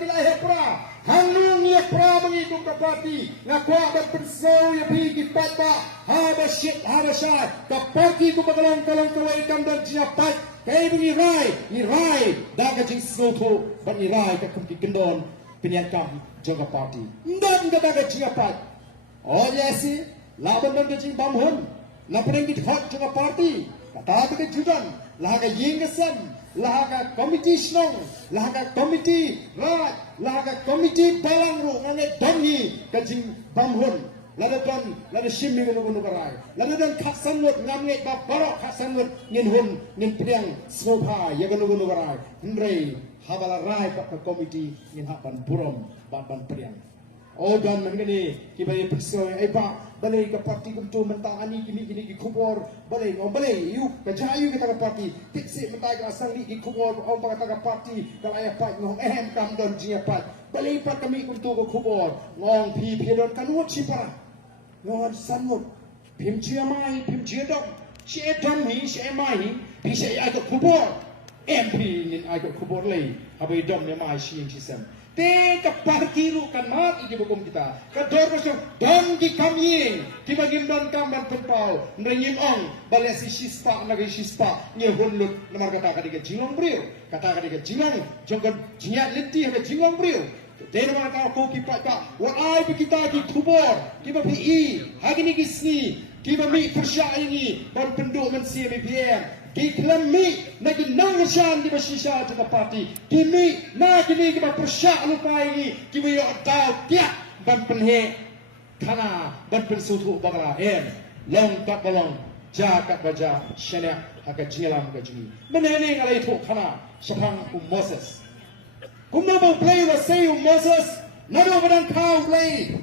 bila hepra hanung ye pra mengitu ke parti ngakwa dan persau ye pergi patba haba shai ke parti ku bakalang kawaikan dan jiapat kai bunyi rai daga jing soto bani rai ke kumpi gendon penyakam jaga parti ndan ke daga jiapat oh yesi laban dan jing bamhun na perengit hot jaga parti kata ke judan laga yingesan laga komiti snong laga komiti rat laga komiti balangru ngane dangi kajing bamhun lada shimmi gunu karai lada khasan ngot ngamnge ba barok khasan ngot ngin priang sopa ya gunu karai ndrei habala rai pa komiti ngin hapan burom ban priang odan mengene kibai perso ba balai ke parti kumtu mentang ani kini ki kubor balai yu ke jayu kita ke parti tiksi mentai ke asang ni ki kubor om kata ke parti kalaya pat ngong kam don jia pat balai pat kami kumtu ke kubor ngong pi don kanut sipara ngong sanut pim jia dong si dong hi si mai pi si ai ke kubor MP nin ai ke kubor lei abai dom ne mai si sem te ke parti lu kan mat di hukum kita ke dor masuk dong di kami di bagim don kamban tempau nrengim ong balai si shispa nagi shispa nye hunlut namar kata ke jingong brio kata ke jingong jonggon jiat lenti ke jingong brio te namar kata ko ki pat wa ai bi kita ki kubor ki ba pi hari ni kisni ki ba mi pynshai ini ban penduk men CBPM di kelami nak nang shan di basisha juga parti kimi nak kini kita persyak lupa ini kimi yo tau tiap ban penhe kana ban pensutu bagala long kat balong jakat baja shenek haka jilam haka jini menene ngalai tu kana sepang Moses kumna play wa say Moses nado badan kau play